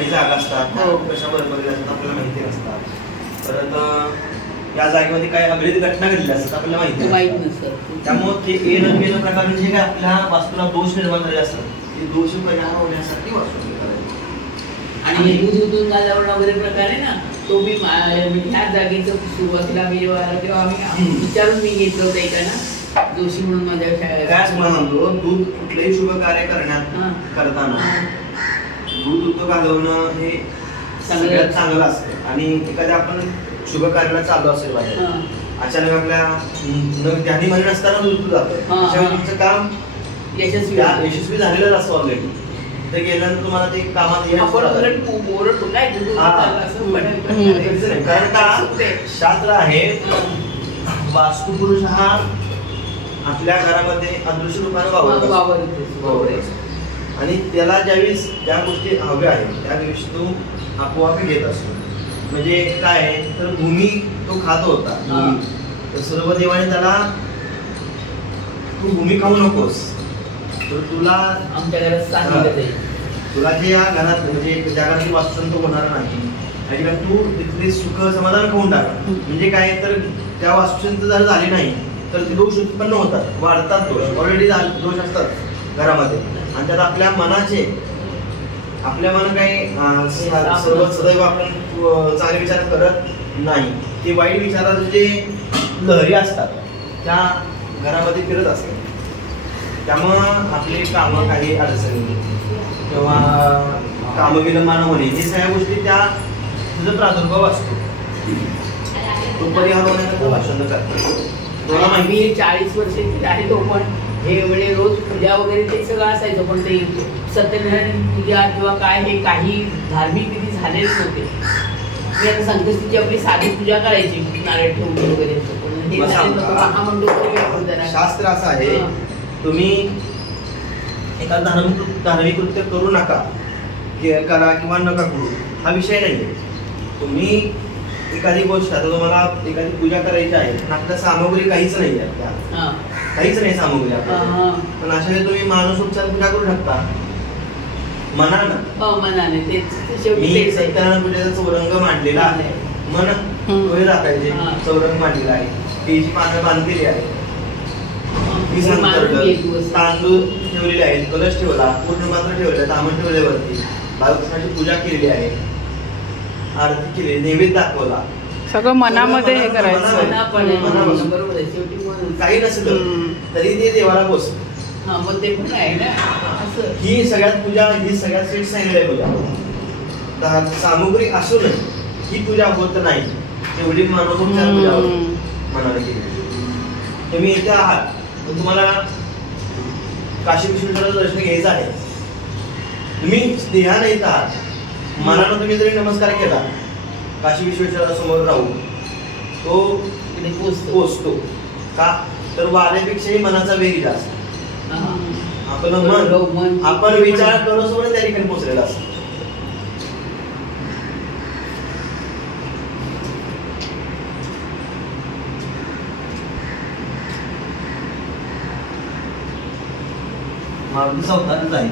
काही जागा असतात कशावर बनलेल्या असतात आपल्याला माहिती नसतात. परत या जागेमध्ये काय अगळीत घटना घडलेल्या असतात आपल्याला माहिती नसतात. त्यामुळे ते येणं प्रकारे जे काय आपल्या वास्तूला दोष निर्माण झाले असतात ते दोष परिहार होण्यासाठी वास्तू आणि दूध झाल्यावर वगैरे प्रकार आहे ना तो मी ह्या जागेचं सुरुवातीला मी जेव्हा आलो तेव्हा आम्ही विचारून मी घेतलं होतं एकाना जोशी म्हणून माझ्या शाळेत. काय म्हणतो दूध कुठलंही शुभ कार्य करताना दूध उद्योग घालवणं हे सगळ्यात चांगलं असतं. आणि एखाद्या आपण शुभ कार्याला चालू असेल बाहेर अचानक आपल्या ध्यानी मध्ये नसताना दूध जातं तुमचं काम यशस्वी झालेलं असतं ऑलरेडी. ते गेल्यानंतर तुम्हाला ते कामात कारण का शास्त्र आहे वास्तुपुरुष हा आपल्या घरामध्ये अदृश्य रूपाने वावरतो आणि त्याला ज्यावेळेस ज्या गोष्टी हव्या आहेत त्यावेळेस तो आपोआप घेत असतो. म्हणजे काय तर भूमी तो खात होता तर सर्व देवाने त्याला तू भूमी खाऊ नकोस तर तुला आमच्या घरात सांगितलं तुला जे या घरात म्हणजे ज्या घराची वास्तुशांती होणार नाही आणि तू तिथले सुख समाधान खाऊन टाका. म्हणजे काय तर त्या वास्तुशांती जर झाली नाही तर ते दोष उत्पन्न होतात वाढतात दोष ऑलरेडी दोष असतात घरामध्ये आणि त्यात आपल्या मनाचे आपल्या मन काही सदैव आपण चांगले विचार करत नाही. ते वाईट विचाराचे जे लहरी असतात त्या घरामध्ये फिरत असतात. त्यामुळं आपले कामं काही अडचणी किंवा कामविलंबान होणे हे सगळ्या गोष्टी त्या तुझा प्रादुर्भाव असतो तो परिहार होण्याचा भाषण करतो. मी 40 वर्षाची आहे तो पण हे म्हणजे रोज पूजा वगैरे ते सगळं असायचं पण ते सत्यनारायण पूजा किंवा काय हे काही धार्मिक विधी झालेच नव्हते. मी आता संकष्टीची आपली साधी पूजा करायची नारळ ठेवून वगैरे शास्त्र असं आहे तुम्ही एखादं धार्मिक कृत्य करू नका करा किंवा नका करू हा विषय नाहीये. तुम्ही एखादी गोष्ट आता तुम्हाला एखादी पूजा करायची आहे पण आपल्या सामग्री काहीच नाही आहे काहीच नाही सामग्री पण अशा वेळी तुम्ही मानसोपचार पूजा करू शकता मनाने. मी सत्यनारायण पूजेचा चौरंग मांडलेला आहे मन डोळे राखायचे चौरंग मांडलेला आहे तेची पानं बांधलेली आहे तांदूळ ठेवलेले आहेत कलश ठेवला पूर्ण पात्र ठेवले तांबण ठेवल्यावरती बाळकृष्णाची पूजा केलेली आहे आरती केली नैवेद्य दाखवला सगळं मनामध्ये हे करायचं काही नसलं तरी ते देवाला पोचत. ही सगळ्यात पूजा ही सगळ्यात सेट सांगितलंय पूजा सामुग्री असून ही पूजा होत नाही एवढी मानसोपचार पूजा मनाला केली. तुम्ही इथे आहात पण तुम्हाला काशी विश्वेश्वराचं दर्शन घ्यायचं आहे तुम्ही देहाने येत आहात मनानं तुम्ही जरी नमस्कार केला काशी विश्वेश्वरा समोर राहून तो पोचतो का तर वाऱ्यापेक्षाही मनाचा वेग जास्त. आपण विचार करू सोबत त्या ठिकाणी पोचलेला असतो. मारुती चौथाच आहे.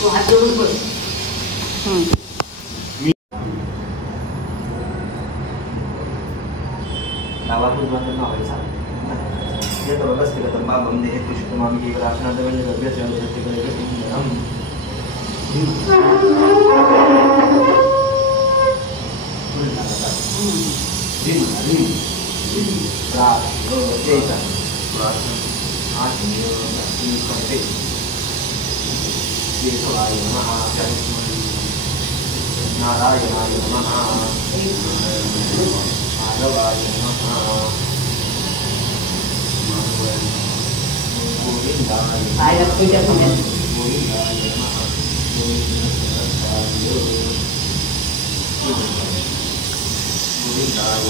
तो हात जोडून बस. गावातून मात्र नावायचा येतो बस केलं तर बाबा म्हणजे हे पुष्प आम्ही केलं असणार म्हणजे गरजेचं आहे तिकडे नारायणाय नमः माधवाय नमः गोविंदाय काय लागतो त्या पुण्यात गोविंदाय नमः गोविंदाय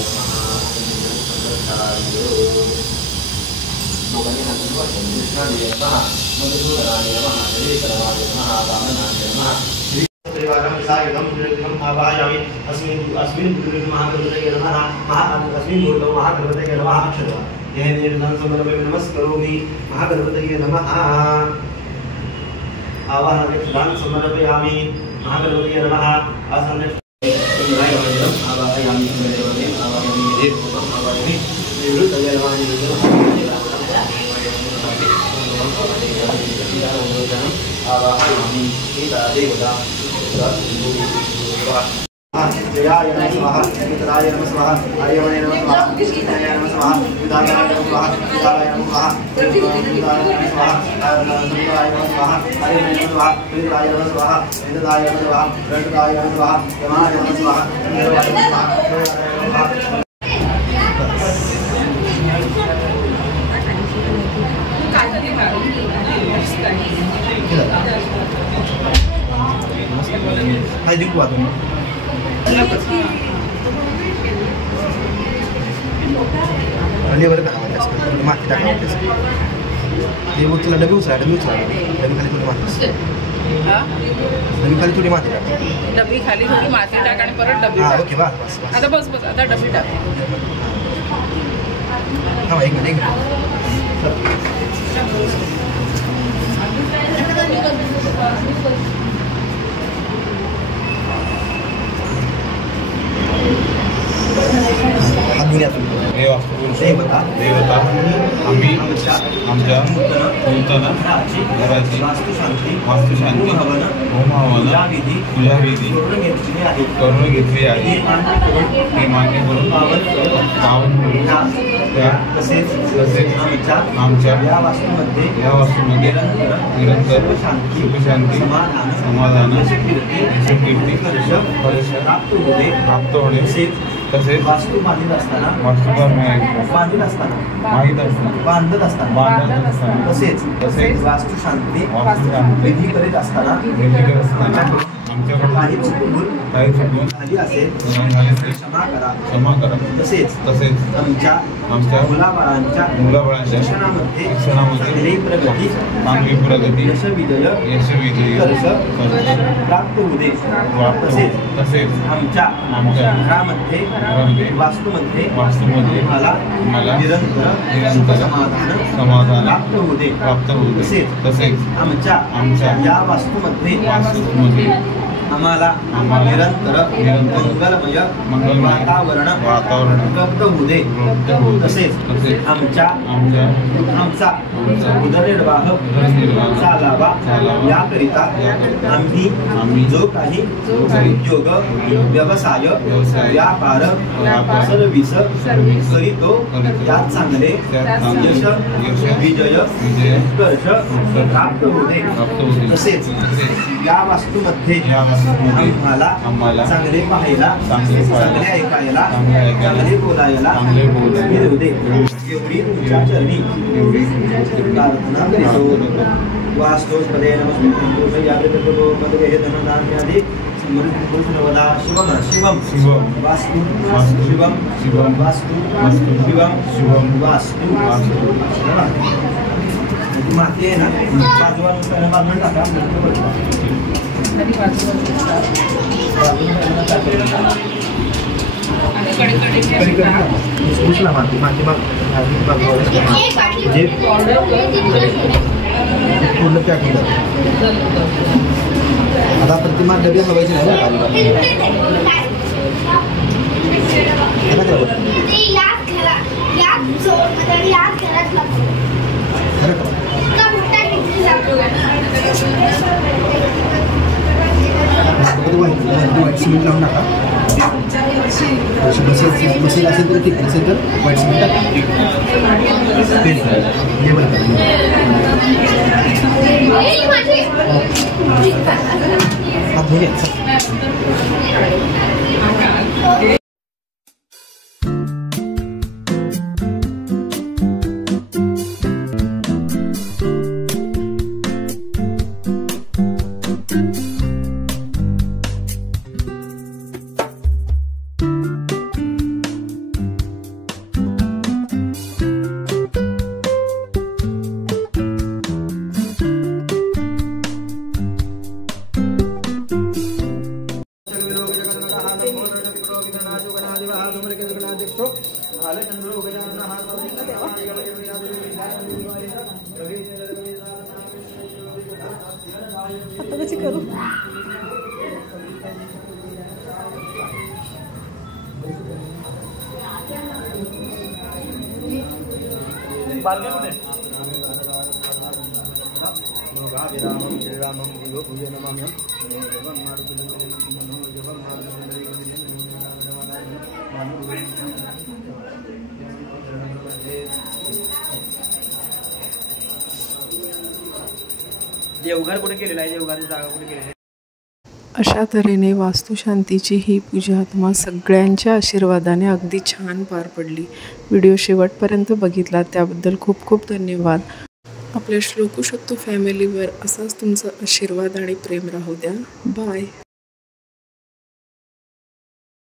अस्मिन् पुरुषे महागणपतये नमः अस्मिन् मूर्तौ महागणपतये नमः अक्षरः यह समर्पयामि नमस्करोमि महागणपतये नमः आवाहनार्थं क्षुदान् समर्पयामि महागणपतये नमः आसनस्य आवाहयामि आवाहयामि निवृत्तये नमः आवाहयामि सीता देवता जयाय नमः स्वाहा मित्राय नमः स्वाहा आर्यमणे नमः स्वाहा कृष्णाय नमः स्वाहा विदाय नमः स्वाहा विदाय नमः स्वाहा विदाय नमः स्वाहा संताय नमः स्वाहा आर्यमणे नमः स्वाहा विदाय नमः स्वाहा विदाय नमः स्वाहा रटदाय नमः स्वाहा यमाय नमः स्वाहा निर्वाय नमः स्वाहा हाय दिखवा तुम बरं का माती टाकावं हे मग तुला डबी उचला डबी खाली थोडी माती डबी खाली थोडी माती टाक डबी खाली थोडी माती टाक आणि परत डबी हां टाक. ओके बस आता बस बस आता डबी टाक. हां एक मिनिट देवता आम्ही आमच्या नूतन घराची वास्तुशांती होम हवन पूजाविधी करून घेतली आहे. ती मान्य करून पावन त्या तसेच आमच्या या वास्तूमध्ये निरंतर सुखशांती समाधान यशकीर्ती प्राप्त होणे तसेच वास्तू बांधत असताना बांधत असताना तसेच वास्तुशांती विधी करीत असताना आमच्याकडे काही चुकून झाली असेल क्षमा करा. तसेच आमच्या मुलाबाळांच्या शिक्षणामध्ये चांगली प्रगती यशविजय प्राप्त होऊ दे. तसेच आमच्या घरामध्ये वास्तूमध्ये मला निरंतर समाधान प्राप्त होऊ दे. तसेच आमच्या या वास्तूमध्ये आम्हाला निरंतर मंगलमय वातावरण प्राप्त होऊ दे. तसेच आमचा उदरनिर्वाह चालावा याकरिता आम्ही जो काही उद्योग व्यवसाय व्यापार सर्विस करीतो यात चांगले यश विजय उत्कर्ष प्राप्त होऊ दे. तसेच या वास्तूमध्ये आम्हाला चांगले पाहायला चांगले ऐकायला चांगले बोलायला मिळू दे. एवढी तुमच्या चरणी प्रार्थना करीतो. वास्तोस्पदे नमस्ते यादे धनधान्यादि सर्वदा शिवम वास्तु शिवम वास्तु शिवम वास्तु माती आहे ना बाजूला बाजूला टाका. आणि उसला माती माती म्हणजे पूर्ण पॅक केलं. आता प्रतिमा डबे हवायचे नाही व्हाईट सिमेंट लावून टाका. बसेल असेल तर ठीक नसेल तर व्हाईट सिमेंट टाका. लेबल हात धुणे. करू देवघर कुठे केलेलं आहे, देवघराची जागा कुठे केलेली आहे. अशा तऱ्हेने वास्तुशांतीची ही पूजा तुम्हा सगळ्यांच्या आशीर्वादाने अगदी छान पार पडली. व्हिडिओ शेवटपर्यंत बघितला त्याबद्दल खूप खूप धन्यवाद. आपल्या श्लोकू शकतो फॅमिलीवर असाच तुमचा आशीर्वाद आणि प्रेम राहू द्या. बाय.